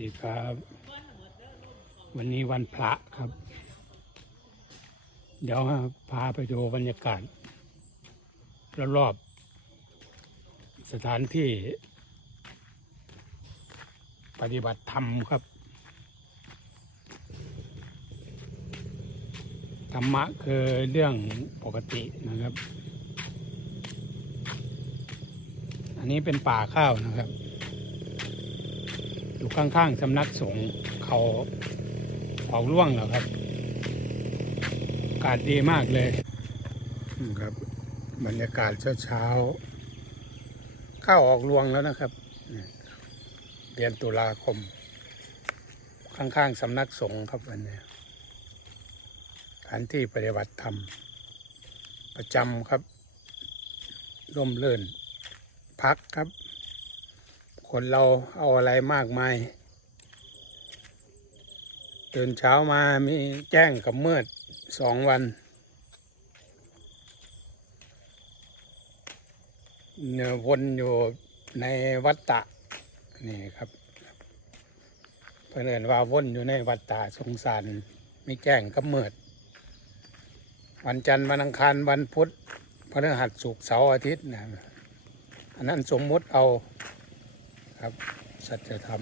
ดีครับ วันนี้วันพระครับ เดี๋ยวพาไปดูบรรยากาศรอบๆสถานที่ ปฏิบัติธรรมครับ ธรรมะคือเรื่องปกตินะครับ อันนี้เป็นป่าข้าวนะครับ อยู่ข้างๆสำนักสงฆ์เขาออกร่วงแล้วครับอากาศดีมากเลยครับบรรยากาศเช้าๆข้าวออกรวงแล้วนะครับเดือนตุลาคม ข้างๆสำนักสงฆ์ครับวันนี้สถานที่ปฏิบัติธรรม ประจำครับร่มเรื่นพักครับ คนเราเอาอะไรมากมายตื่นเช้ามามีแจ้งกับมืดสองวัน เนื้อวนอยู่ในวัฏฏะนี่ครับเพื่อนเอนว่าวนอยู่ในวัฏฏะสงสารมีแจ้งกับมืดวันจันทร์วันอังคารวันพุธพฤหัสศุกร์เสาร์อาทิตย์นะอันนั้นสมมุติเอา ครับ สัจธรรม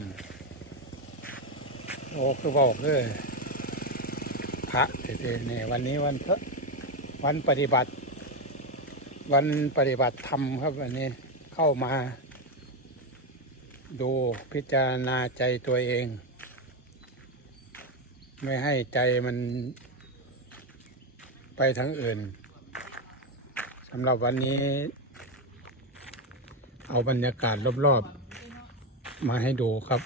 โอ้คือบอกคือพระเท่ๆนี่วันนี้วันพระวันปฏิบัติ วันปฏิบัติธรรมครับวันนี้เข้ามา ดูพิจารณาใจตัวเอง ไม่ให้ใจมันไปทางอื่นสำหรับวันนี้ เอาบรรยากาศรอบๆ มาให้ดูครับ